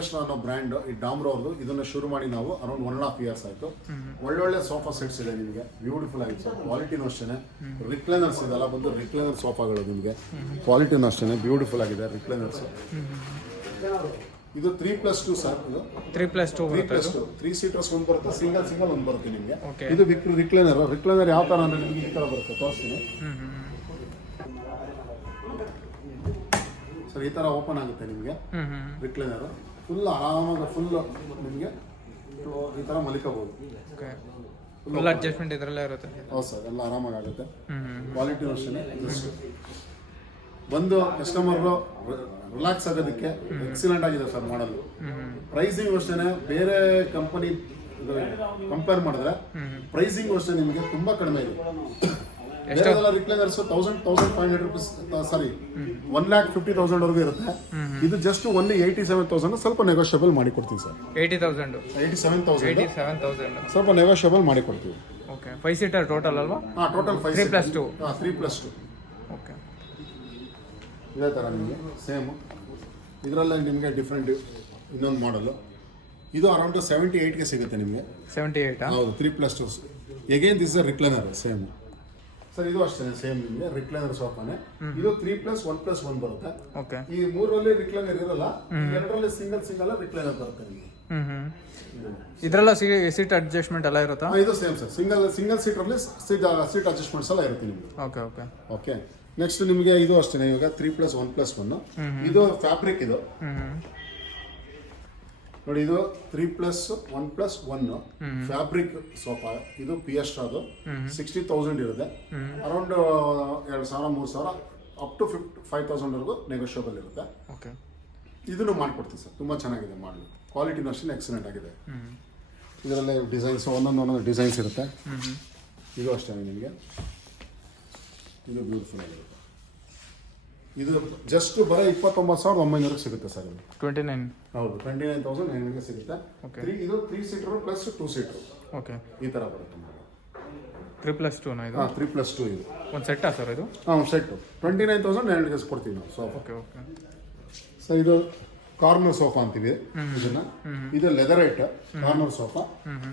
S ಅನ್ನೋ brand ಈ ಡಾಮ್ರೋ ಅವ್ರದ್ದು. ಇದನ್ನ ಶುರು ಮಾಡಿ ನಾವು ಅರೌಂಡ್ 1.5 years ಆಯ್ತು. ಒಳ್ಳೊಳ್ಳೆ ಸೋಫಾ ಸೆಟ್ಸ್ ಇದೆ ನಿಮಗೆ, ಬ್ಯೂಟಿಫುಲ್ ಆಗಿದೆ ಸರ್. ಕ್ವಾಲಿಟಿನೂ ಅಷ್ಟೇ. ರಿಕ್ಲೈನರ್ಸ್ ಇದೆಲ್ಲ ಬಂದು ರಿಕ್ಲೈನರ್ ಸೋಫಾಗಳು ನಿಮಗೆ, ಕ್ವಾಲಿಟಿನೂ ಅಷ್ಟೇ ಬ್ಯೂಟಿಫುಲ್ ಆಗಿದೆ ರಿಕ್ಲೈನರ್ಸ್. ಇದು 3+2 ಸರ್. ಇದು 3+2 3 ಸೀಟರ್ಸ್ ಒಂದು ಬರುತ್ತೆ, ಸಿಂಗಲ್ ಒಂದು ಬರುತ್ತೆ ನಿಮಗೆ. ಇದು ರಿಕ್ಲೈನರ್ ಯಾವ ತರ ಅಂದ್ರೆ ನಿಮಗೆ ಈ ತರ ಬರುತ್ತೆ, ತೋರಿಸ್ತೀನಿ ಸರ್. ಈ ತರ ಓಪನ್ ಆಗುತ್ತೆ ನಿಮಗೆ ರಿಕ್ಲೈನರ್. ಫುಲ್ ಆರಾಮಾಗಿ ಫುಲ್ ನಿಮಗೆ ಈ ತರ ಮಲಿಕಬಹುದು. ಅಡ್ಜಸ್ಟ್ಮೆಂಟ್ ಇದರಲ್ಲೇ ಇರುತ್ತೆ. ಹೌದು ಸರ್, ಎಲ್ಲ ಆರಾಮಾಗಿ ಆಗುತ್ತೆ. ಕ್ವಾಲಿಟಿ ಅಷ್ಟೇ. ಬಂದು ಕಸ್ಟಮರ್ ರಿಲ್ಯಾಕ್ಸ್ ಆಗೋದಕ್ಕೆ ಎಕ್ಸಲೆಂಟ್ ಆಗಿದೆ ಸರ್ ಮಾಡಲ್. ಪ್ರೈಸಿಂಗ್ ಅಷ್ಟೇ ಬೇರೆ ಕಂಪನಿ ಕಂಪೇರ್ ಮಾಡಿದ್ರೆ ಪ್ರೈಸಿಂಗ್ ಅಷ್ಟೇ ನಿಮಗೆ ತುಂಬಾ ಕಡಿಮೆ ಇದೆ. ಬೇರೆಲ್ಲ ರಿಕ್ಲೈನರ್ಸ್ 1,500 rupees, ಸಾರಿ 1,50,000 ವರೆಗೂ ಇರುತ್ತೆ. ಇದು ಜಸ್ಟ್ ಓನ್ಲಿ 87,000, ಸ್ವಲ್ಪ ನೆಗೋಷಿಯಬಲ್ ಮಾಡಿ ಕೊಡ್ತೀವಿ ಸರ್. 87,000 ಸ್ವಲ್ಪ ನೆಗೋಷಿಯಬಲ್ ಮಾಡಿ ಕೊಡ್ತೀವಿ. ಓಕೆ, 5 ಸೀಟರ್ ಟೋಟಲ್ ಅಲ್ವಾ? ಹಾಂ, ಟೋಟಲ್ 3+2. 3+2. ಓಕೆ, ಇದೇ ಥರ ನಿಮಗೆ ಸೇಮ್. ಇದರಲ್ಲೇ ನಿಮಗೆ ಡಿಫ್ರೆಂಟ್ ಇನ್ನೊಂದು ಮಾಡಲು. ಇದು ಅರೌಂಡ್ 78ಗೆ ಸಿಗುತ್ತೆ ನಿಮಗೆ. 78? ಹೌದು, 3+2. Again this recliner same sir. ಇದು ಅಷ್ಟೇ ಸೇಮ್ ನಿಮಗೆ ರಿಕ್ಲೈನರ್ ಸೋಫಾನೆ. ಇದು 3+1+1 ಬರುತ್ತೆ. ಓಕೆ, ಈ 3ರಲ್ಲಿ ರಿಕ್ಲೈನರ್ ಇರಲ್ಲ, 2ರಲ್ಲಿ ಸಿಂಗಲ್ ರಿಕ್ಲೈನರ್ ಬರುತ್ತೆ ನಿಮಗೆ. ಇದರಲ್ಲ ಸೀಟ್ ಅಡ್ಜಸ್ಟ್ಮೆಂಟ್ ಎಲ್ಲ ಇರುತ್ತಾ? ಇದು ಸೇಮ್ ಸರ್. ಸಿಂಗಲ್ ಸೀಟರಲ್ಲಿ ಸೀಟ್ ಅಡ್ಜಸ್ಟ್ಮೆಂಟ್ಸ್ ಎಲ್ಲ ಇರುತ್ತೆ ನಿಮಗೆ. Okay okay okay. ನೆಕ್ಸ್ಟ್ ನಿಮಗೆ ಇದು ಅಷ್ಟೇ, ಇವಾಗ 3+1+1. ಇದು ಫ್ಯಾಬ್ರಿಕ್. ಇದು ನೋಡಿ, ಇದು 3+1+1 ಫ್ಯಾಬ್ರಿಕ್ ಸೋಫಾ. ಇದು ಪಿಯಸ್ಟ್ರಾದು 60,000 ಇರುತ್ತೆ. ಅರೌಂಡ್ 2,000 3,000 ಅಪ್ ಟು 5,000 ವರೆಗೂ ನೆಗೋಷಿಯಬಲ್ ಇರುತ್ತೆ. ಓಕೆ, ಇದನ್ನು ಮಾಡ್ಕೊಡ್ತೀವಿ ಸರ್. ತುಂಬ ಚೆನ್ನಾಗಿದೆ ಮಾಡಲು, ಕ್ವಾಲಿಟಿನೂ ಅಷ್ಟೇ ಎಕ್ಸಲೆಂಟ್ ಆಗಿದೆ. ಇದರಲ್ಲೇ ಡಿಸೈನ್ಸ್ ಒಂದೊಂದು ಡಿಸೈನ್ಸ್ ಇರುತ್ತೆ. ಇದು ಅಷ್ಟೇ ನಿಮಗೆ, ಇದು ಬ್ಯೂಟಿಫುಲ್ ಆಗಿರುತ್ತೆ. ಇದು ಜಸ್ಟ್ ಬರೀ 29,900 ಸಿಗುತ್ತೆ ಸರ್. ಇದು 29? ಹೌದು, 29,900 ಸಿಗುತ್ತೆ. ಇದು 3 ಸೀಟರ್ ಪ್ಲಸ್ 2 ಸೀಟರ್. ಓಕೆ, ಈ ಥರ ಬರುತ್ತೆ. 3+2 ಇದು? ಹಾಂ, 3+2 ಇದು ಒಂದು ಸೆಟ್ಟಾ ಸರ್ ಇದು? ಹಾಂ, ಒಂದು ಸೆಟ್ಟು 29,900 ಕೊಡ್ತೀವಿ ನಾವು ಸೋಫಾ. ಓಕೆ ಓಕೆ ಸರ್, ಇದು ಕಾರ್ನರ್ ಸೋಫಾ ಅಂತೀವಿ ಇದನ್ನ. ಇದು ಲೆದರೈಟ್ ಕಾರ್ನರ್ ಸೋಫಾ.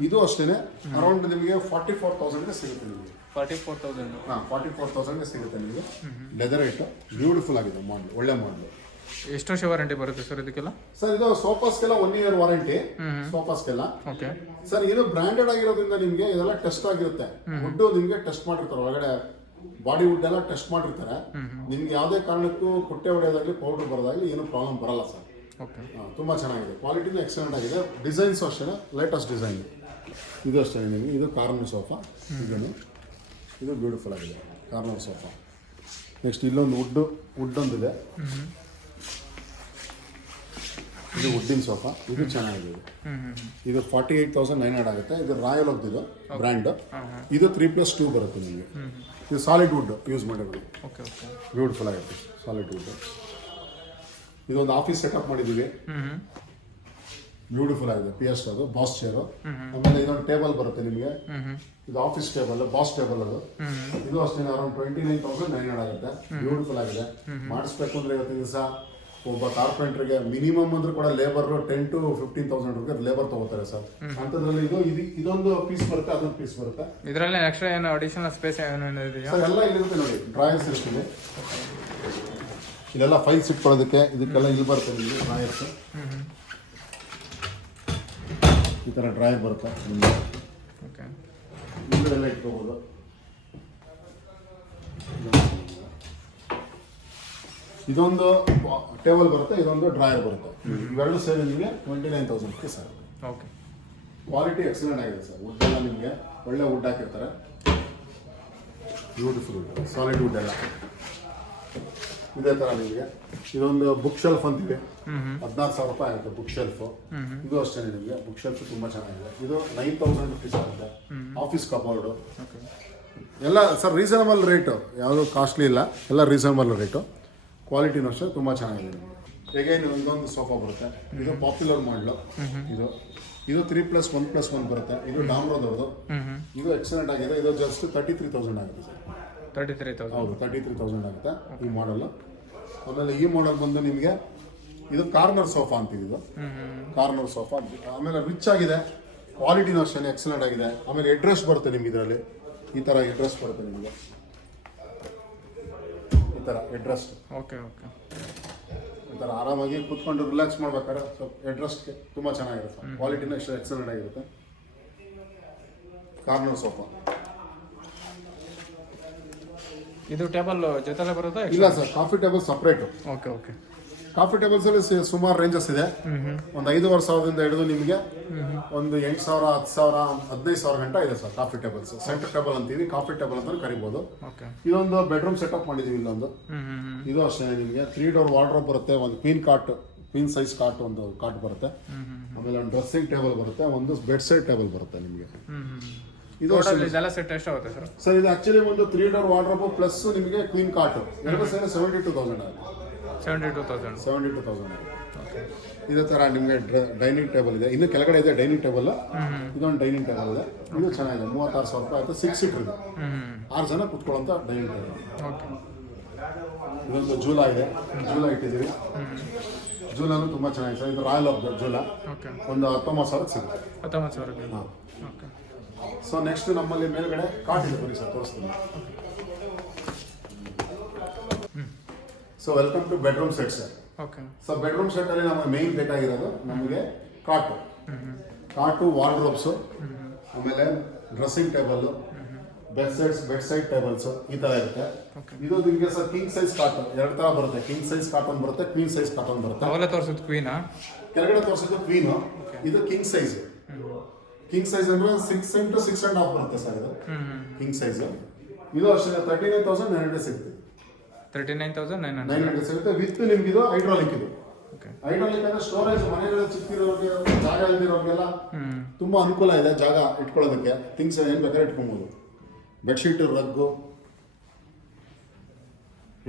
ಇದು ಅಷ್ಟೇ ಅರೌಂಡ್ ನಿಮಗೆ 44,000ಗೆ ಸಿಗುತ್ತೆ ನಿಮಗೆ. 44,000? ಹಾಂ, 44,000ಗೆ ಸಿಗುತ್ತೆ ನಿಮಗೆ. ಲೆದರೈಟ್ ಬ್ಯೂಟಿಫುಲ್ ಆಗಿದೆ ಮಾಡಲ್, ಒಳ್ಳೆ ಮಾಡಲ್. ಎಷ್ಟು ವರ್ಷ ವಾರಂಟಿ ಬರುತ್ತೆ ಸರ್ ಇದಕ್ಕೆಲ್ಲ? ಸರ್, ಇದು ಸೋಫಾಸ್ಗೆಲ್ಲ 1 year ವಾರಂಟಿ ಸೋಫಾಸ್ಗೆಲ್ಲ. ಓಕೆ ಸರ್, ಇದು ಬ್ರಾಂಡೆಡ್ ಆಗಿರೋದ್ರಿಂದ ನಿಮಗೆ ಇದೆಲ್ಲ ಟೆಸ್ಟ್ ಆಗಿರುತ್ತೆ. ವುಡ್ ನಿಮಗೆ ಟೆಸ್ಟ್ ಮಾಡಿರ್ತಾರೆ, ಒಳಗಡೆ ಬಾಡಿ ವುಡ್ ಎಲ್ಲ ಟೆಸ್ಟ್ ಮಾಡಿರ್ತಾರೆ. ನಿಮ್ಗೆ ಯಾವುದೇ ಕಾರಣಕ್ಕೂ ಕುಟ್ಟೆ ಹೊಡೆಯೋದಾಗ್ಲಿ ಪೌಡರ್ ಬರೋದಾಗ್ಲಿ ಏನು ಪ್ರಾಬ್ಲಮ್ ಬರಲ್ಲ ಸರ್. ಓಕೆ, ತುಂಬ ಚೆನ್ನಾಗಿದೆ, ಕ್ವಾಲಿಟಿನೂ ಎಕ್ಸಲೆಂಟ್ ಆಗಿದೆ. ಡಿಸೈನ್ಸ್ ಅಷ್ಟೇ ಲೇಟೆಸ್ಟ್ ಡಿಸೈನ್. ಇದು ಅಷ್ಟೇ ನಿಮಗೆ. ಇದು ಕಾರ್ನರ್ ಸೋಫಾ. ಇದು ಬ್ಯೂಟಿಫುಲ್ ಆಗಿದೆ ಕಾರ್ನರ್ ಸೋಫಾ. ನೆಕ್ಸ್ಟ್ ಇಲ್ಲೊಂದು ವುಡ್ ಒಂದಿದೆ. ಇದು ವುಡ್ಡಿನ ಸೋಫಾ. ಇದು ಚೆನ್ನಾಗಿದೆ. ಇದು 48,900 ಆಗುತ್ತೆ. ಇದು ರಾಯಲ್ ಇದು ಬ್ರ್ಯಾಂಡ್. ಇದು 3+2 ಬರುತ್ತೆ ನಿಮಗೆ. ಇದು ಸಾಲಿಡ್ ವುಡ್ ಯೂಸ್ ಮಾಡಿರೋದು. ಓಕೆ ಓಕೆ, ಬ್ಯೂಟಿಫುಲ್ ಆಗುತ್ತೆ ಸಾಲಿಡ್ ವುಡ್. ಇದೊಂದು ಆಫೀಸ್ ಸೆಟಪ್ ಮಾಡಿದ್ದೀವಿ, ಬ್ಯೂಟಿಫುಲ್ ಆಗಿದೆ. PS ಅದು ಬಾಸ್ ಚೇರು. ಆಮೇಲೆ ಇದೊಂದು ಟೇಬಲ್ ಬರುತ್ತೆ ನಿಮಗೆ. ಇದು ಆಫೀಸ್ ಟೇಬಲ್, ಬಾಸ್ ಟೇಬಲ್ ಅದು. ಇದು ಅಷ್ಟೇ ಅರೌಂಡ್ 29,900 ಆಗುತ್ತೆ. ಬ್ಯೂಟಿಫುಲ್ ಆಗಿದೆ. ಮಾಡಿಸ್ಬೇಕು ಅಂದ್ರೆ ಇವತ್ತಿನ ದಿವಸ ಒಬ್ಬ ಕಾರ್ಪೆಂಟ್ರಿಗೆ ಮಿನಿಮಮ್ ಅಂದ್ರೆ ಕೂಡ ಲೇಬರ್ 10,000 to 15,000 ಲೇಬರ್ ತಗೋತಾರೆ ಸರ್. ಅಂತದ್ರಲ್ಲಿ ಇದೊಂದು ಪೀಸ್ ಬರುತ್ತೆ, ಅದೊಂದು ಪೀಸ್ ಬರುತ್ತೆ. ಇದರಲ್ಲಿ ಎಕ್ಸ್ಟ್ರಾ ಏನು ಅಡಿಷನಲ್ ಸ್ಪೇಸ್ ಏನೇನು ಇದೆಯಾ ಸರ್? ಎಲ್ಲ ಇಲ್ಲಿರುತ್ತೆ ನೋಡಿ, ಡ್ರಾಯರ್ಸ್ ಇರ್ತದೆ. ಇಲ್ಲೆಲ್ಲ ಫೈಲ್ಸ್ ಇಟ್ಕೊಳ್ಳೋದಕ್ಕೆ ಇದಕ್ಕೆಲ್ಲ ಇಲ್ಲಿ ಬರುತ್ತೆ ನಿಮಗೆ ಡ್ರಾಯರ್ಸ್. ಈ ಥರ ಡ್ರಾಯರ್ ಬರುತ್ತೆ ನಿಮಗೆ. ಓಕೆ, ಇಲ್ಲೆಲ್ಲ ಇಟ್ಕೋಬೋದು. ಇದೊಂದು ಟೇಬಲ್ ಬರುತ್ತೆ, ಇದೊಂದು ಡ್ರಾಯರ್ ಬರುತ್ತೆ. ಇವೆರಡು ಸೇರಿ ನಿಮಗೆ 29,000 ಸರ್. ಓಕೆ, ಕ್ವಾಲಿಟಿ ಎಕ್ಸಲೆಂಟ್ ಆಗಿದೆ ಸರ್. ವುಡ್ ಎಲ್ಲ ನಿಮಗೆ ಒಳ್ಳೆ ವುಡ್ ಹಾಕಿರ್ತಾರೆ, ಬ್ಯೂಟಿಫುಲ್ ವುಡ್, ಸಾಲಿಡ್ ವುಡ್ ಎಲ್ಲ. ಇದೇ ಥರ ನಿಮಗೆ ಇದೊಂದು ಬುಕ್ ಶೆಲ್ಫ್ ಅಂತಿದೆ. 16,000 ರೂಪಾಯಿ ಆಗುತ್ತೆ ಬುಕ್ ಶೆಲ್ಫು. ಇದು ಅಷ್ಟೇ ನಿಮಗೆ ಬುಕ್ ಶೆಲ್ಫ್ ತುಂಬ ಚೆನ್ನಾಗಿದೆ. ಇದು 9,000 rupees ಆಗುತ್ತೆ. ಆಫೀಸ್ ಕಬೋರ್ಡು ಎಲ್ಲ ಸರ್ ರೀಸನಬಲ್ ರೇಟು, ಯಾವುದು ಕಾಸ್ಟ್ಲಿ ಇಲ್ಲ, ಎಲ್ಲ ರೀಸನಬಲ್ ರೇಟು. ಕ್ವಾಲಿಟಿನೂ ಅಷ್ಟೇ ತುಂಬ ಚೆನ್ನಾಗಿದೆ. ಹೇಗೆ ಇದೊಂದು ಸೋಫಾ ಬರುತ್ತೆ. ಇದು ಪಾಪ್ಯುಲರ್ ಮಾಡಲು. ಇದು 3+1+1 ಬರುತ್ತೆ. ಇದು ಡಾಮ್ರೋದವ್ರದ್ದು. ಇದು ಎಕ್ಸಲೆಂಟ್ ಆಗಿದೆ. ಇದು ಜಸ್ಟ್ 33,000 ಆಗುತ್ತೆ ಸರ್. 33,000? ಹೌದು, 33,000 ಆಗುತ್ತೆ ಈ ಮಾಡಲು. ಆಮೇಲೆ ಈ ಮಾಡಲ್ ಬಂದು ನಿಮಗೆ ಇದು ಕಾರ್ನರ್ ಸೋಫಾ ಅಂತೀವಿ ಇದು ಕಾರ್ನರ್ ಸೋಫಾ. ಆಮೇಲೆ ರಿಚ್ ಆಗಿದೆ, ಕ್ವಾಲಿಟಿನೂ ಅಷ್ಟೇ ಎಕ್ಸಲೆಂಟ್ ಆಗಿದೆ. ಆಮೇಲೆ ಅಡ್ರೆಸ್ ಬರುತ್ತೆ ನಿಮ್ಗೆ ಇದರಲ್ಲಿ, ಈ ಥರ ಅಡ್ರೆಸ್ ಬರುತ್ತೆ ನಿಮಗೆ, ಈ ಥರ ಅಡ್ರೆಸ್. Okay okay. ಈ ಥರ ಆರಾಮಾಗಿ ಕೂತ್ಕೊಂಡು ರಿಲ್ಯಾಕ್ಸ್ ಮಾಡ್ಬೇಕಾದ್ರೆ ಸ್ವಲ್ಪ ಅಡ್ರೆಸ್ಗೆ ತುಂಬ ಚೆನ್ನಾಗಿರುತ್ತೆ. ಕ್ವಾಲಿಟಿನೂ ಎಷ್ಟು ಎಕ್ಸಲೆಂಟ್ ಆಗಿರುತ್ತೆ. Corner sofa. ಇದು ಟೇಬಲ್ ಜೊತೆಲೆ ಬರುತ್ತಾ? ಇಲ್ಲ sir, coffee table separate. Okay okay. Coffee ಟೇಬಲ್ಸಲ್ಲಿ ಸುಮಾರು ರೇಂಜಸ್ ಇದೆ. ಒಂದು 5,500 ಹಿಡಿದು ನಿಮಗೆ ಒಂದು 8,000, 10,000, 15,000 ಗಂಟ ಇದೆ sir coffee tables. Centre table ಅಂತೀವಿ, ಕಾಫಿ ಟೇಬಲ್ ಅಂತ ಕರಿಬೋದು. ಇದೊಂದು ಬೆಡ್ರೂಮ್ ಸೆಟಪ್ ಮಾಡಿದೀವಿ ಇಲ್ಲೊಂದು. ಇದು ಅಷ್ಟೇ ನಿಮಗೆ 3 ಡೋರ್ ವಾರ್ಡ್ರೋಬ್ ಬರುತ್ತೆ, ಒಂದು ಕ್ವೀನ್ ಸೈಜ್ ಕಾಟ್ ಒಂದು ಕಾಟ್ ಬರುತ್ತೆ. ಆಮೇಲೆ ಒಂದು ಡ್ರೆಸ್ಸಿಂಗ್ ಟೇಬಲ್ ಬರುತ್ತೆ, ಒಂದು ಬೆಡ್ ಸೈಡ್ ಟೇಬಲ್ ಬರುತ್ತೆ ನಿಮಗೆ. ಇದು ಇದೆಲ್ಲ ಸೆಟ್ ಎಷ್ಟಾಗುತ್ತೆ ಸರ್? ಸರ್ ಇದು ಆಕ್ಚುಲಿ ಒಂದು 3 ಡೋರ್ ವಾರ್ಡ್ರೋಬ್ ಪ್ಲಸ್ ನಿಮಗೆ ಕ್ವೀನ್ ಕಾಟ್ ಎರಡು ಸೇರಿ 72,000 ಆಗುತ್ತೆ. 72,000 ಇದೇ ಥರ ನಿಮಗೆ ಡೈನಿಂಗ್ ಟೇಬಲ್ ಇದೆ. ಇನ್ನು ಕೆಳಗಡೆ ಇದೆ ಡೈನಿಂಗ್ ಟೇಬಲ್. ಇದೊಂದು ಡೈನಿಂಗ್ ಟೇಬಲ್ ಇದೆ, ಇದು ಚೆನ್ನಾಗಿದೆ. 36,000 ರೂಪಾಯಿ ಆಗುತ್ತೆ. 6 ಸೀಟರ್ ಇದೆ, 6 ಜನ ಕುತ್ಕೊಳ್ಳೋಂಥ ಡೈನಿಂಗ್ ಟೇಬಲ್. ಇದೊಂದು ಜೂಲಾ ಇದೆ, ಜೂಲಾ ಇಟ್ಟಿದ್ದೀವಿ. ಜೂಲಾನು ತುಂಬ ಚೆನ್ನಾಗಿದೆ ಸರ್. ಇದು ರಾಯಲ್ ಆಫ್ ಜೂಲಾ, ಒಂದು 19,000 ಸಿಗುತ್ತೆ. 19,000. ಹಾಂ. ಸೊ ನೆಕ್ಸ್ಟ್ ನಮ್ಮಲ್ಲಿ ಮೇಲ್ಗಡೆ ಕಾಟ್ ಇದೆ, ಬನ್ನಿ ಸರ್ ತೋರಿಸ್ತೀನಿ. So welcome to bedroom set sir. Okay. So bedroom set ಅಲ್ಲಿ ನಮಗೆ ಮೇನ್ ಬೇಕಾಗಿರೋದು ನಮಗೆ ಕಾಟು, ವಾರ್ಡ್ರೋಬ್ಸು, ಆಮೇಲೆ dressing table, bed side tables ಈ ತರ ಇರುತ್ತೆ. ಇದು ನಿಮಗೆ ಸರ್ ಕಿಂಗ್ ಸೈಜ್ ಕಾಟ್ 2 ತರ ಬರುತ್ತೆ. ಕಿಂಗ್ ಸೈಜ್ ಕಾಟ್ ಒಂದು ಬರುತ್ತೆ, ಕ್ವೀನ್ ಸೈಜ್ ಕಾಟ್ ಒಂದು ಬರುತ್ತೆ. ಅವೆಲ್ಲ ತೋರಿಸೋದು ಕ್ವೀನಾ? ಕೆಳಗಡೆ ತೋರಿಸೋದು ಕ್ವೀನ್. ಇದು ಕಿಂಗ್ ಸೈಜ್. ಕಿಂಗ್ ಸೈಜ್ ಅಂದ್ರೆ 6 into 6.5 ಬರುತ್ತೆ ಸರ್ ಇದು ಕಿಂಗ್ ಸೈಜ್. ಇದು ಅಷ್ಟೇ 39,900 ಸಿಗುತ್ತೆ. 39,900 ಸಿಗುತ್ತೆ ವಿತ್ ನಿಮ್ಗೆ. ಇದು ಹೈಡ್ರಾಲಿಕ್. ಇದು ಹೈಡ್ರಾಲಿಕ್ ಅಂದ್ರೆ ಸ್ಟೋರೇಜ್ ಮನೆಗಳಲ್ಲಿ ಚಿಕ್ಕಿರೋರಿಗೆ, ಜಾಗ ಇಲ್ದಿರೋರಿಗೆಲ್ಲ ತುಂಬಾ ಅನುಕೂಲ ಇದೆ ಜಾಗ ಇಟ್ಕೊಳ್ಳೋದಕ್ಕೆ. ಥಿಂಗ್ಸ್ ಏನ್ ಬೇಕಾದ್ರೆ ಇಟ್ಕೊಬೋದು. ಬೆಡ್ಶೀಟ್, ರಗ್ಗು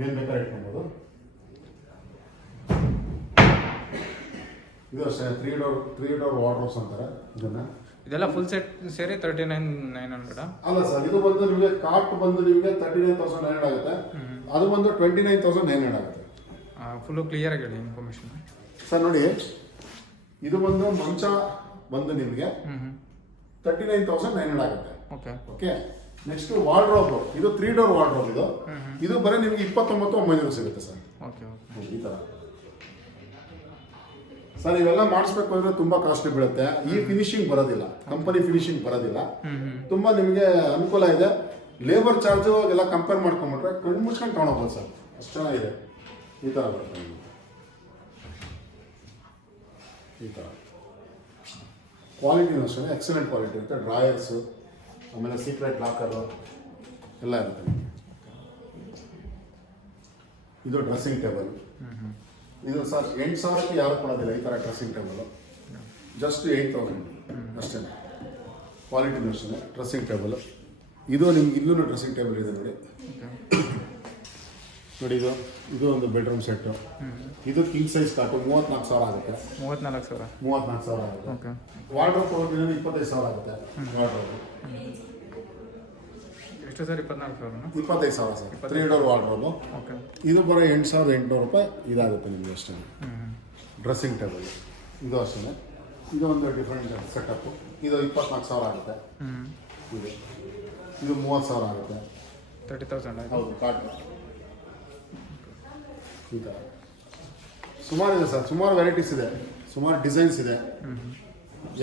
ಏನ್ ಬೇಕಾದ್ರೆ ಇಟ್ಕೊಬೋದು. ಇದು ಅಷ್ಟೇ 3 ಡೋರ್ ವಾರ್ಡ್ರೋಬ್ಸ್ ಅಂತಾರೆ ಇದನ್ನ. ಇದೆಲ್ಲ ಫುಲ್ ಸೆಟ್ ಸೇರಿ 39,900. ಅಲ್ಲ ಸರ್, ಇದು ಬಂದು ನಿಮಗೆ ಕಾಟ್ ಬಂದು ನಿಮಗೆ 39,900 ಆಗುತ್ತೆ. ಅದು ಬಂದು 29,900 ಆಗುತ್ತೆ. ಫುಲ್ಲು ಕ್ಲಿಯರ್ ಆಗಿ ಹೇಳಿ ಇನ್ಫಾರ್ಮೇಶನ್ ಸರ್. ನೋಡಿ, ಇದು ಬಂದು ಮಂಚ ಬಂದು ನಿಮಗೆ 39,900 ಆಗುತ್ತೆ. Okay okay. ನೆಕ್ಸ್ಟ್ ವಾರ್ಡ್ರೋಬ್, ಇದು 3 ಡೋರ್ ವಾರ್ಡ್ರೋಬ್. ಇದು ಬರೀ ನಿಮಗೆ 29,900 ಸಿಗುತ್ತೆ ಸರ್. Okay okay. ಈ ತರ ಸರ್ ಇವೆಲ್ಲ ಮಾಡಿಸ್ಬೇಕು ಅಂದ್ರೆ ತುಂಬಾ ಕಾಸ್ಟ್ಲಿ ಬೀಳುತ್ತೆ. ಈ ಫಿನಿಶಿಂಗ್ ಬರೋದಿಲ್ಲ, ಕಂಪನಿ ಫಿನಿಶಿಂಗ್ ಬರೋದಿಲ್ಲ. ತುಂಬಾ ನಿಮಗೆ ಅನುಕೂಲ ಇದೆ. ಲೇಬರ್ ಚಾರ್ಜು ಎಲ್ಲ ಕಂಪೇರ್ ಮಾಡ್ಕೊಂಡ್ಬಿಟ್ರೆ ಕಣ್ಣು ಮುಚ್ಕೊಂಡು ತೊಗೊಂಡೋಗ್ಬೋದು ಸರ್, ಅಷ್ಟು ಚೆನ್ನಾಗಿದೆ. ಈ ಥರ ಬರುತ್ತೆ ನಿಮಗೆ. ಈ ಥರ ಕ್ವಾಲಿಟಿನೂ ಅಷ್ಟೇ ಎಕ್ಸಲೆಂಟ್ ಕ್ವಾಲಿಟಿ ಇರುತ್ತೆ. ಡ್ರಾಯರ್ಸು, ಆಮೇಲೆ ಸೀಕ್ರೆಟ್ ಲಾಕರು ಎಲ್ಲ ಇರುತ್ತೆ ನಿಮಗೆ. ಇದು ಡ್ರೆಸ್ಸಿಂಗ್ ಟೇಬಲ್. ಇದು ಸರ್ 8,000ಕ್ಕೆ ಯಾರು ಕೊಡೋದಿಲ್ಲ ಈ ಥರ ಡ್ರೆಸ್ಸಿಂಗ್ ಟೇಬಲ್. ಜಸ್ಟ್ 8,000 ಅಷ್ಟೇ. ಕ್ವಾಲಿಟಿನೂ ಅಷ್ಟೇ ಡ್ರೆಸ್ಸಿಂಗ್ ಟೇಬಲ್. ಇದು ನಿಮ್ಗೆ ಇಲ್ಲೂ ಡ್ರೆಸ್ಸಿಂಗ್ ಟೇಬಲ್ ಇದೆ ನೋಡಿ. ನೋಡಿ ಇದು ಒಂದು ಬೆಡ್ರೂಮ್ ಸೆಟ್ಟು. ಇದು ಕಿಂಗ್ ಸೈಜ್ ಕಾಟು 34,000 ಆಗುತ್ತೆ. 34,000 ಆಗುತ್ತೆ. ವಾರ್ಡ್ರೋಬ್ ಹೋಗಿದ್ರೆ 25,000 ಆಗುತ್ತೆ. ವಾರ್ಡ್ರೋಬ್ ಎಷ್ಟು ಸರ್? 25,000 ಸರ್. 3 door wardrobe. ಇದು ಬರೋ 8,800 ರೂಪಾಯಿ ಇದಾಗುತ್ತೆ ನಿಮಗೆ ಅಷ್ಟೇ. ಡ್ರೆಸ್ಸಿಂಗ್ ಟೇಬಲ್ ಇದು ಅಷ್ಟೇ. ಇದು ಒಂದು ಡಿಫ್ರೆಂಟ್ ಸೆಟಪ್. ಇದು 24,000 ಆಗುತ್ತೆ. ಇದು 30,000 ಆಗುತ್ತೆ. 30,000 ಹೌದು. ಕಾಟ್ ಈ ಥರ ಸುಮಾರು ಇದೆ ಸರ್. ಸುಮಾರು ವೆರೈಟೀಸ್ ಇದೆ, ಸುಮಾರು ಡಿಸೈನ್ಸ್ ಇದೆ.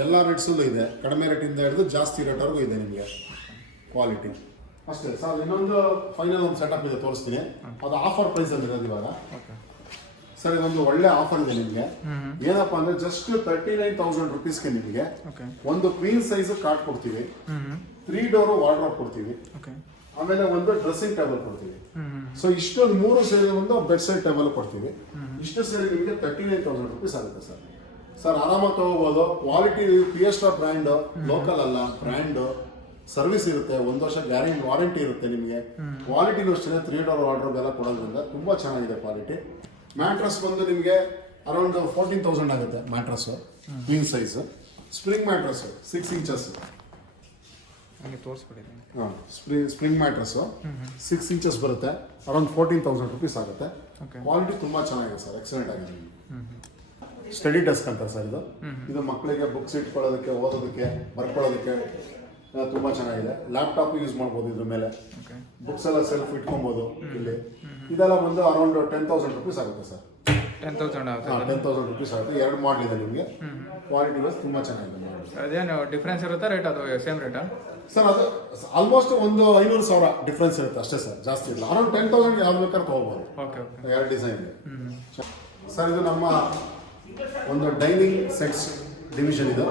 ಎಲ್ಲ ರೇಟ್ಸಲ್ಲೂ ಇದೆ. ಕಡಿಮೆ ರೇಟಿಂದ ಹಿಡಿದು ಜಾಸ್ತಿ ರೇಟ್ವರೆಗೂ ಇದೆ ನಿಮಗೆ ಕ್ವಾಲಿಟಿ ಅಷ್ಟೇ ಸರ್. ಇನ್ನೊಂದು ಫೈನಲ್ ಒಂದು ಸೆಟಪ್ ಇದೆ, ತೋರಿಸ್ತೀನಿ. ಅದು ಆಫರ್ ಪ್ರೈಸಲ್ಲಿ ಇರೋದು ಇವಾಗ ಸರ್. ಇದೊಂದು ಒಳ್ಳೆ ಆಫರ್ ಇದೆ ನಿಮಗೆ. ಏನಪ್ಪಾ ಅಂದ್ರೆ ಜಸ್ಟ್ 39,000 ರೂಪೀಸ್ಗೆ ನಿಮಗೆ ಒಂದು ಕ್ವೀನ್ ಸೈಜ್ ಕಾಟ್ ಕೊಡ್ತೀವಿ, 3 ಡೋರ್ ವಾರ್ಡ್ರೋಬ್ ಕೊಡ್ತೀವಿ, ಆಮೇಲೆ ಒಂದು ಡ್ರೆಸ್ಸಿಂಗ್ ಟೇಬಲ್ ಕೊಡ್ತೀವಿ. ಸೊ ಇಷ್ಟೊಂದು 3 ಸೇರಿ ಒಂದು ಬೆಡ್ ಸೈಡ್ ಟೇಬಲ್ ಕೊಡ್ತೀವಿ. ಇಷ್ಟು ಸೇರಿ ನಿಮಗೆ 39,000 ರೂಪೀಸ್ ಆಗುತ್ತೆ ಸರ್. ಸರ್ ಆರಾಮಾಗಿ ತಗೋಬಹುದು. ಕ್ವಾಲಿಟಿ ಪಿಎಸ್ಟಾ ಬ್ರ್ಯಾಂಡ್, ಲೋಕಲ್ ಅಲ್ಲ, ಬ್ರ್ಯಾಂಡ್. ಸರ್ವಿಸ್ ಇರುತ್ತೆ, 1 ವರ್ಷ ವಾರಂಟಿ ಇರುತ್ತೆ ನಿಮಗೆ. ಕ್ವಾಲಿಟಿನೂ ಅಷ್ಟೇ 3 ಡೋರ್ ವಾರ್ಡ್ರೋಬ್ ಎಲ್ಲ ಕೊಡೋದ್ರಿಂದ ತುಂಬಾ ಚೆನ್ನಾಗಿದೆ ಕ್ವಾಲಿಟಿ. ಮ್ಯಾಟ್ರಸ್ ಬಂದು ನಿಮಗೆ ಅರೌಂಡ್ 14,000 ಆಗುತ್ತೆ mattress, queen size. Spring mattress 6 inches. ಹಂಗೆ ತೋರಿಸ್ಬಿಡಿ. ಹಾಂ, ಸ್ಪ್ರಿಂಗ್ ಮ್ಯಾಟ್ರಸ್ಸು 6 ಇಂಚಸ್ ಬರುತ್ತೆ, ಅರೌಂಡ್ 14,000 ರುಪೀಸ್ ಆಗುತ್ತೆ. ಓಕೆ. ಕ್ವಾಲಿಟಿ ತುಂಬ ಚೆನ್ನಾಗಿದೆ ಸರ್, ಎಕ್ಸಲೆಂಟ್ ಆಗಿದೆ. ಸ್ಟಡಿ ಡೆಸ್ಕ್ ಅಂತ ಸರ್ ಇದು. ಇದು ಮಕ್ಕಳಿಗೆ ಬುಕ್ಸ್ ಇಟ್ಕೊಳ್ಳೋದಕ್ಕೆ, ಓದೋದಕ್ಕೆ, ಬರ್ಕೊಳ್ಳೋದಕ್ಕೆ ತುಂಬ ಚೆನ್ನಾಗಿದೆ. ಲ್ಯಾಪ್ಟಾಪ್ ಯೂಸ್ ಮಾಡ್ಬೋದು ಇದ್ರ ಮೇಲೆ. ಓಕೆ. ಬುಕ್ಸ್ ಎಲ್ಲ ಸೆಲ್ಫ್ ಇಟ್ಕೊಬೋದು ಇಲ್ಲಿ. ಇದೆಲ್ಲ ಬಂದು ಅರೌಂಡ್ 10,000 ರುಪೀಸ್ ಆಗುತ್ತೆ ಸರ್. 10,000 ಆಗುತ್ತೆ. 10,000 ರುಪೀಸ್ ಆಗುತ್ತೆ. 2 ಮಾಡಲ್ ಇದೆ ನಿಮಗೆ. ಕ್ವಾಲಿಟಿ ವೈಸ್ ತುಂಬ ಚೆನ್ನಾಗಿದೆ ಮಾಡಲ್. ಅದೇನು ಡಿಫ್ರೆನ್ಸ್ ಇರುತ್ತಾ ರೇಟ್? ಅದು ಸೇಮ್ ರೇಟಾ ಸರ್? ಅದು ಆಲ್ಮೋಸ್ಟ್ ಒಂದು 500,000 ಡಿಫ್ರೆನ್ಸ್ ಇರುತ್ತೆ ಅಷ್ಟೇ ಸರ್, ಜಾಸ್ತಿ ಇಲ್ಲ. ಅರೌಂಡ್ 10,000 ಯಾವ್ದು ಬೇಕಾದ್ರೆ ತೊಗೊಳ್ಬೋದು. Okay okay. 2 ಡಿಸೈನ್ ಇದೆ ಸರ್. ಇದು ನಮ್ಮ ಒಂದು ಡೈನಿಂಗ್ ಸೆಟ್ಸ್ ಡಿವಿಷನ್ ಇದು.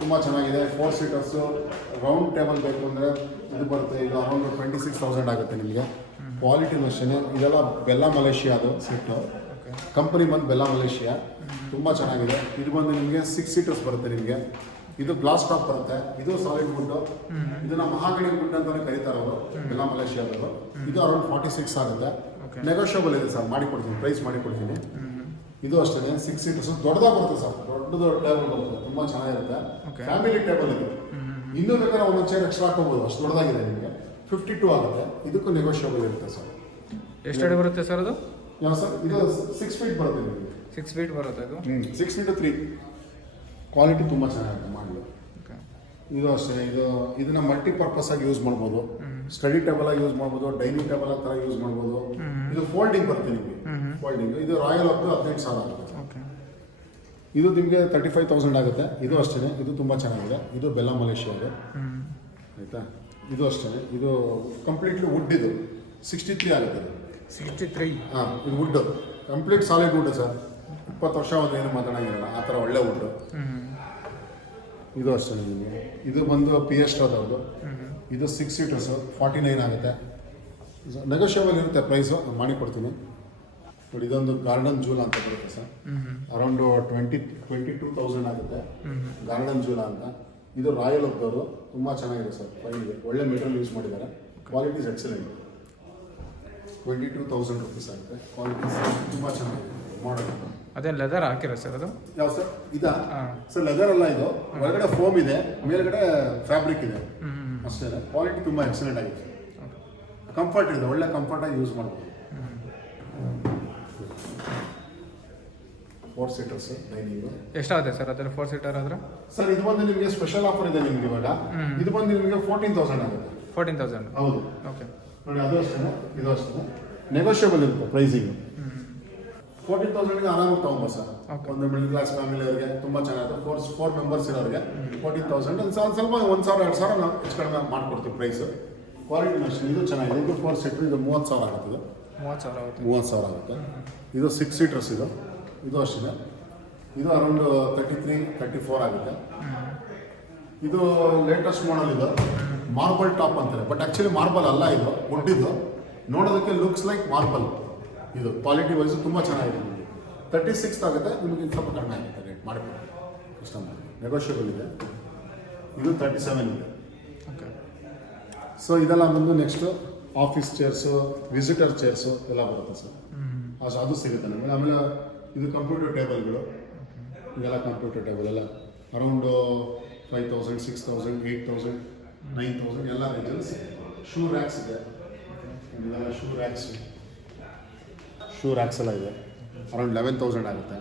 ತುಂಬ ಚೆನ್ನಾಗಿದೆ. 4 ಸೀಟರ್ಸು, ರೌಂಡ್ ಟೇಬಲ್ ಬೇಕು ಅಂದರೆ ಇದು ಬರುತ್ತೆ. ಇದು ಅರೌಂಡ್ 26,000 ಆಗುತ್ತೆ ನಿಮಗೆ. ಕ್ವಾಲಿಟಿ ಅಷ್ಟೇ. ಇದೆಲ್ಲ ಬೆಲ್ಲ ಮಲೇಷಿಯಾದು ಸೀಟು. ಕಂಪನಿ ಬಂದು ಬೆಲ್ಲ ಮಲೇಷಿಯಾ. ತುಂಬ ಚೆನ್ನಾಗಿದೆ. ಇದು ಬಂದು ನಿಮಗೆ 6 ಸೀಟರ್ಸ್ ಬರುತ್ತೆ ನಿಮಗೆ. ಇದು ಗ್ಲಾಸ್ ಟಾಪ್ ಬರುತ್ತೆ. ಇದು ಸಾಲಿಡ್ ವುಡ್. ಇದನ್ನ ಮಹಾಗಣಿ ವುಡ್ ಅಂತಾನೆ ಕರೀತಾರೆ ಅವರು, ಬೆಲ್ಲ ಮಲೇಷಿಯಾದವರು. ಇದು ಅರೌಂಡ್ 46 ಆಗುತ್ತೆ. ನೆಗೋಷಿಯಬಲ್ ಇದೆ ಸರ್, ಮಾಡಿಕೊಡ್ತೀನಿ, ಪ್ರೈಸ್ ಮಾಡಿಕೊಡ್ತೀನಿ. ಇದು ಅಷ್ಟೇ 6 ಸೀಟರ್ಸ್, ದೊಡ್ಡದಾಗಿ ಬರುತ್ತೆ ಸರ್, ದೊಡ್ಡದು ಟೇಬಲ್ ಬರುತ್ತೆ, ತುಂಬ ಚೆನ್ನಾಗಿರುತ್ತೆ. ಫ್ಯಾಮಿಲಿ ಟೇಬಲ್ ಇದು. ಇನ್ನೂ ಬೇಕಾದ್ರೆ ಒಂದೊಂದು ಚೇರ್ ಎಕ್ಸ್ಟ್ರಾ ಹಾಕೋಬೋದು, ಅಷ್ಟು ದೊಡ್ಡದಾಗಿದೆ ನಿಮಗೆ. 52 ಆಗುತ್ತೆ. ಇದಕ್ಕೂ ನೆಗೋಷಿಯಬಲ್ ಇರುತ್ತೆ ಸರ್. ಎಷ್ಟು ಅಡಿ ಬರುತ್ತೆ ಸರ್ ಅದು? ಯಾವ ಸರ್? ಇದು 6 ಫೀಟ್ ಬರುತ್ತೆ ನಿಮಗೆ. 6 ಫೀಟ್ ಬರುತ್ತೆ ಇದು. 6 ಫೀಟ್ 3. ಕ್ವಾಲಿಟಿ ತುಂಬ ಚೆನ್ನಾಗಿದೆ ಮಾಡಲು. ಇದು ಅಷ್ಟೇ. ಇದನ್ನ ಮಲ್ಟಿಪರ್ಪಸ್ ಆಗಿ ಯೂಸ್ ಮಾಡ್ಬೋದು. ಸ್ಟಡಿ ಟೇಬಲ್ ಆಗಿ ಯೂಸ್ ಮಾಡ್ಬೋದು, ಡೈನಿಂಗ್ ಟೇಬಲ್ ಥರ ಯೂಸ್ ಮಾಡ್ಬೋದು. ಇದು ಫೋಲ್ಡಿಂಗ್ ಬರುತ್ತೆ ನಿಮಗೆ. ಫೋಲ್ಡಿಂಗ್. ಇದು ರಾಯಲ್ ಹೊತ್ತು 15,000 ಆಗುತ್ತೆ. ಇದು ನಿಮಗೆ 35,000 ಆಗುತ್ತೆ. ಇದು ಅಷ್ಟೇ. ಇದು ತುಂಬ ಚೆನ್ನಾಗಿದೆ. ಇದು ಬೆಲ್ಲ ಮಲೇಷಿಯಾದು. ಆಯಿತಾ? ಇದು ಅಷ್ಟೇ. ಇದು ಕಂಪ್ಲೀಟ್ಲಿ ವುಡ್. ಇದು 63 ಆಗುತ್ತೆ. 63. ಹಾಂ, ಇದು wood complete solid wood sir. 20 ವರ್ಷ ಒಂದು ಏನು ಮಾತಾಡೋಂಗಿರಲ್ಲ, ಆ ಥರ ಒಳ್ಳೆ ವುಡ್. ಇದು ಅಷ್ಟೇ ನಿಮಗೆ. ಇದು ಬಂದು PS ಅವ್ರದ್ದು. ಇದು 6 ಸೀಟರ್ಸು 49 ಆಗುತ್ತೆ. ನೆಗೋಷಿಯಬಲ್ ಇರುತ್ತೆ ಪ್ರೈಸು, ಮಾಡಿಕೊಡ್ತೀನಿ ನೋಡಿ. ಇದೊಂದು ಗಾರ್ಡನ್ ಜೂಲ ಅಂತ ಬರುತ್ತೆ ಸರ್. ಅರೌಂಡ್ 22,000 ಆಗುತ್ತೆ. ಗಾರ್ಡನ್ ಜೂಲ ಅಂತ. ಇದು ರಾಯಲ್ ಹೋಗ್ದವರು. ತುಂಬ ಚೆನ್ನಾಗಿದೆ ಸರ್, ಫೈನಿದೆ, ಒಳ್ಳೆ ಮೆಟೀರಿಯಲ್ ಯೂಸ್ ಮಾಡಿದ್ದಾರೆ. Qualities excellent. 22,000 ರುಪೀಸ್ ಆಗುತ್ತೆ. ಕ್ವಾಲಿಟೀಸ್ ತುಂಬ ಚೆನ್ನಾಗಿದೆ ಮಾಡಲ್. ಅದೇನು ಲೆದರ್ ಹಾಕಿರೋ ಸರ್ ಅದು? ಯಾವ ಸರ್? ಇದಾ ಸರ್? ಲೆದರ್ ಅಲ್ಲ ಇದು. ಒಳಗಡೆ ಫೋಮ್ ಇದೆ, ಮೇಲ್ಗಡೆ ಫ್ಯಾಬ್ರಿಕ್ ಇದೆ ಅಷ್ಟೇ. ಕ್ವಾಲಿಟಿ ತುಂಬ ಎಕ್ಸಲೆಂಟ್ ಆಗಿದೆ. ಕಂಫರ್ಟ್ ಇದೆ, ಒಳ್ಳೆ ಕಂಫರ್ಟಾಗಿ ಯೂಸ್ ಮಾಡ್ಬೋದು. 4 ಸೀಟರ್ಸ್ ಡೈನಿಂಗು. ಎಷ್ಟಾಗುತ್ತೆ ಸರ್ ಅದರ 4 ಸೀಟರ್ ಆದ್ರೆ? ಸರ್ ಇದು ಬಂದು ನಿಮಗೆ ಸ್ಪೆಷಲ್ ಆಫರ್ ಇದೆ ನಿಮಗೆ ಇವಾಗ. ಇದು ಬಂದು ನಿಮಗೆ 14,000 ಆಗುತ್ತೆ. 14,000? ಹೌದು. ಓಕೆ ನೋಡಿ, ಅದು ಅಷ್ಟೇ, ಇದು ಅಷ್ಟೇ. ನೆಗೋಷಿಯಬಲ್ ಇರುತ್ತೆ ಪ್ರೈಸಿಂಗ್. 14,000ಗೆ ಆರಾಮಾಗಿ ತೊಗೊಂಬೋದು ಸರ್. ಒಂದು ಮಿಡಲ್ ಕ್ಲಾಸ್ ಫ್ಯಾಮಿಲಿ ಅವರಿಗೆ ತುಂಬ ಚೆನ್ನಾಗಿದೆ. 4 ಮೆಂಬರ್ಸ್ ಇರೋರಿಗೆ 14,000. ಸ್ವಲ್ಪ 1,000 2,000 ನಾವು ಹೆಚ್ಚು ಕಡಿಮೆ ಮಾಡಿಕೊಡ್ತೀವಿ ಪ್ರೈಸು. ಕ್ವಾಲಿಟಿ ಅಷ್ಟೇ. ಇದು ಚೆನ್ನಾಗಿದೆ. ಇದು 4 ಸೀಟರ್. ಇದು 30,000 ಆಗುತ್ತೆ. ಇದು 30,000 ಆಗುತ್ತೆ. ಇದು 6 ಸೀಟರ್ಸ್. ಇದು ಅಷ್ಟೇ. ಇದು ಅರೌಂಡ್ 33-34 ಆಗುತ್ತೆ. ಇದು ಲೇಟೆಸ್ಟ್ ಮಾಡಲ್. ಇದು ಮಾರ್ಬಲ್ ಟಾಪ್ ಅಂತಾರೆ, ಬಟ್ ಆ್ಯಕ್ಚುಲಿ ಮಾರ್ಬಲ್ ಅಲ್ಲ, ಇದು ವುಡ್. ಇದು ನೋಡೋದಕ್ಕೆ ಲುಕ್ಸ್ ಲೈಕ್ ಮಾರ್ಬಲ್. ಇದು ಕ್ವಾಲಿಟಿ ವೈಸ್ ತುಂಬ ಚೆನ್ನಾಗಿದೆ. 36 ಆಗುತ್ತೆ. ನಿಮಗೆ ಸ್ವಲ್ಪ ಕಡಿಮೆ ಆಗುತ್ತೆ ರೇಟ್, ಮಾಡಿಕೊಡಿ. ಇಷ್ಟೊಂದು ನೆಗೋಷಿಯಬಲ್ ಇದೆ. ಇದು 37 ಇದೆ. ಓಕೆ. ಸೊ ಇದೆಲ್ಲ ಬಂದು next office chairs, visitor chairs ಎಲ್ಲ ಬರುತ್ತೆ ಸರ್. ಅದು ಸಿಗುತ್ತೆ ನಮಗೆ. ಆಮೇಲೆ ಇದು ಕಂಪ್ಯೂಟರ್ ಟೇಬಲ್ಗಳು. ಇದೆಲ್ಲ ಕಂಪ್ಯೂಟರ್ ಟೇಬಲ್ ಎಲ್ಲ ಅರೌಂಡು 5,000, 6,000, 8,000, 9,000 ಎಲ್ಲ ರೇಂಜಸ್. ಶೂ ರ್ಯಾಕ್ಸ್ ಇದೆ. ಇದೆಲ್ಲ ಶೂ ರ್ಯಾಕ್ಸ್ ಎಲ್ಲ ಇದೆ. ಅರೌಂಡ್ 11,000 ಆಗುತ್ತೆ.